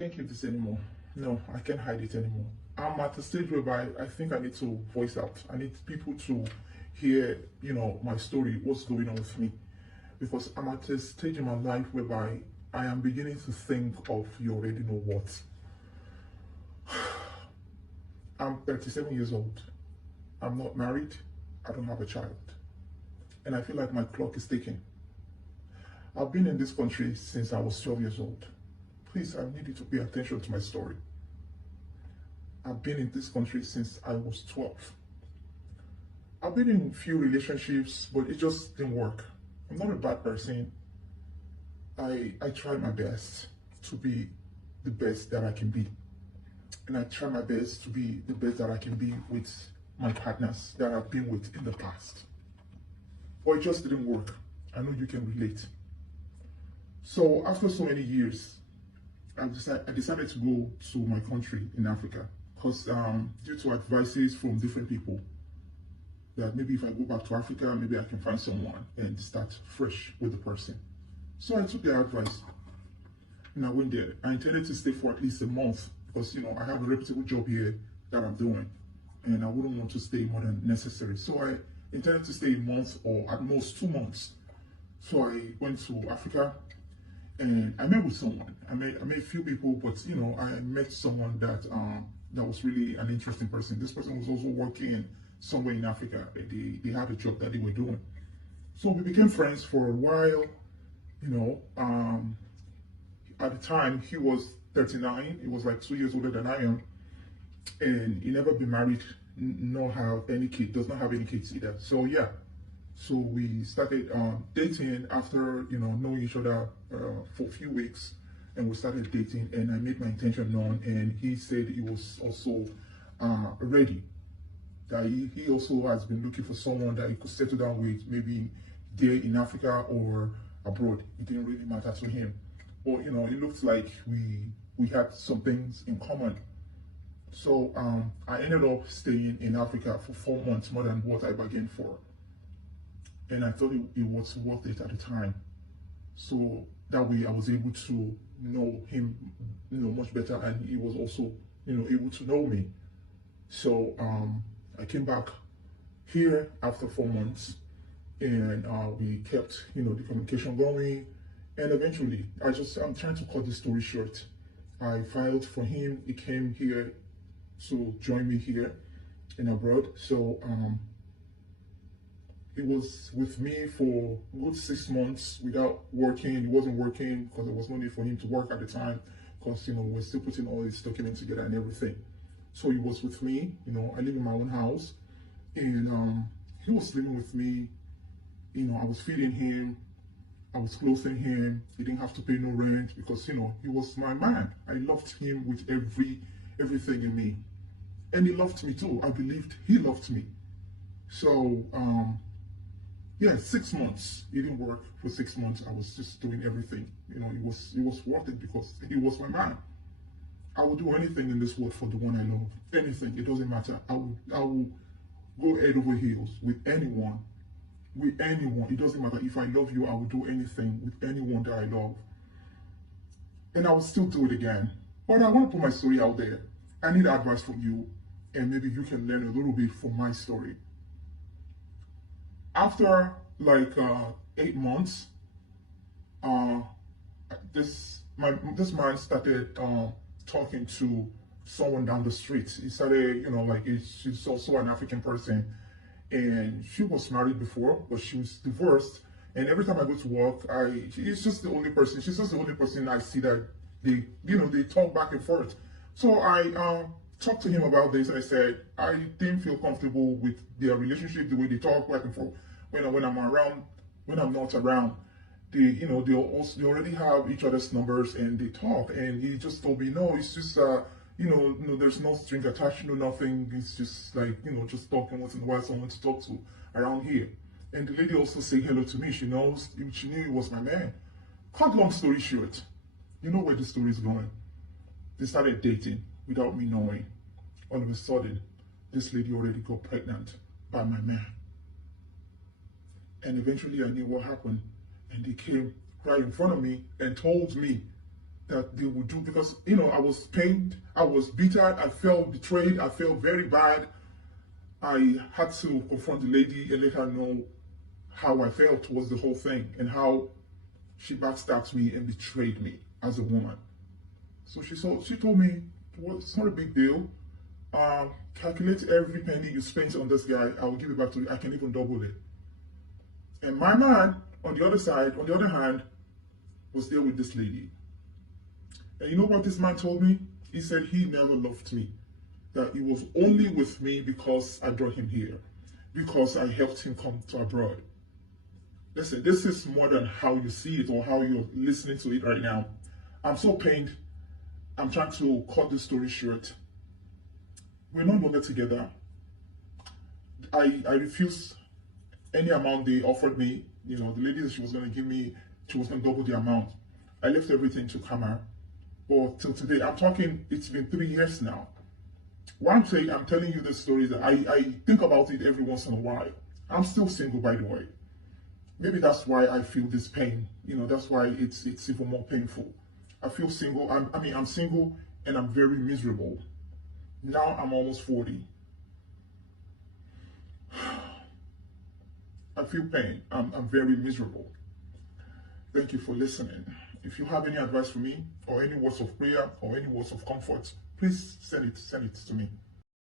Can't keep this anymore. No, I can't hide it anymore. I'm at a stage whereby I think I need to voice out. I need people to hear, my story, what's going on with me. Because I'm at a stage in my life whereby I am beginning to think of you already know what. I'm 37 years old. I'm not married. I don't have a child. And I feel like my clock is ticking. I've been in this country since I was 12 years old. Please, I need you to pay attention to my story. I've been in this country since I was 12. I've been in few relationships, but it just didn't work. I'm not a bad person. I try my best to be the best that I can be. And I try my best to be the best that I can be with my partners that I've been with in the past. But it just didn't work. I know you can relate. So after so many years, I decided to go to my country in Africa because due to advices from different people that maybe if I go back to Africa, maybe I can find someone and start fresh with the person. So I took their advice and I went there. I intended to stay for at least a month because, I have a reputable job here that I'm doing and I wouldn't want to stay more than necessary. So I intended to stay a month or at most 2 months. So I went to Africa and I met with someone. I met a few people, but I met someone that was really an interesting person. This person was also working somewhere in Africa. They had a job that they were doing. So we became friends for a while. At the time he was 39. He was like 2 years older than I am, and he never been married, nor have any kid. Does not have any kids either. So yeah. So we started dating after knowing each other for a few weeks, and we started dating. And I made my intention known, and he said he was also ready. That he also has been looking for someone that he could settle down with, maybe there in Africa or abroad. It didn't really matter to him, but it looks like we had some things in common. So I ended up staying in Africa for 4 months, more than what I bargained for. And I thought it was worth it at the time. So that way I was able to know him, much better, and he was also, able to know me. So I came back here after 4 months, and we kept, the communication going. And eventually, I'm trying to cut the story short. I filed for him. He came here to join me here in abroad. So he was with me for a good 6 months without working. He wasn't working because there was no need for him to work at the time because, we're still putting all these documents together and everything. So he was with me, I live in my own house, and he was living with me. I was feeding him, I was clothing him. He didn't have to pay no rent because, he was my man. I loved him with everything in me. And he loved me too. I believed he loved me. So, yeah, 6 months. It didn't work for 6 months. I was just doing everything. It was worth it because he was my man. I would do anything in this world for the one I love. Anything. It doesn't matter. I will go head over heels with anyone. With anyone. It doesn't matter. If I love you, I will do anything with anyone that I love. And I will still do it again. But I want to put my story out there. I need advice from you, and maybe you can learn a little bit from my story. After like 8 months, uh, this man started talking to someone down the street. He started, like she's also an African person, and she was married before, but she was divorced. And every time I go to work, she's just the only person. She's just the only person I see that they talk back and forth. So I talked to him about this. I said I didn't feel comfortable with their relationship, the way they talk back and forth. When I'm around, when I'm not around, they already have each other's numbers and they talk. And he just told me, no, it's just no, there's no string attached, no nothing. It's just like just talking once in a while, someone to talk to around here. And the lady also said hello to me. She knew he was my man. Cut long story short, you know where the story is going. They started dating without me knowing. All of a sudden, this lady already got pregnant by my man. And eventually I knew what happened. And they came right in front of me and told me that they would do, because I was pained, I was bitter, I felt betrayed, I felt very bad. I had to confront the lady and let her know how I felt towards the whole thing and how she backstabbed me and betrayed me as a woman. So she told me, well, it's not a big deal. Calculate every penny you spent on this guy. I will give it back to you. I can even double it. And my man, on the other hand, was there with this lady. And you know what this man told me? He said he never loved me. That he was only with me because I brought him here. Because I helped him come to abroad. Listen, this is more than how you see it or how you're listening to it right now. I'm so pained. I'm trying to cut this story short. We're no longer together. I refused any amount they offered me. The lady that she was going to give me, she was going to double the amount. I left everything to come out. But till today, I'm talking, it's been 3 years now. Why I'm telling you this story is that I think about it every once in a while. I'm still single, by the way. Maybe that's why I feel this pain. That's why it's even more painful. I feel single. I'm single and I'm very miserable. Now I'm almost 40. I feel pain. I'm very miserable. Thank you for listening. If you have any advice for me or any words of prayer or any words of comfort, please send it to me.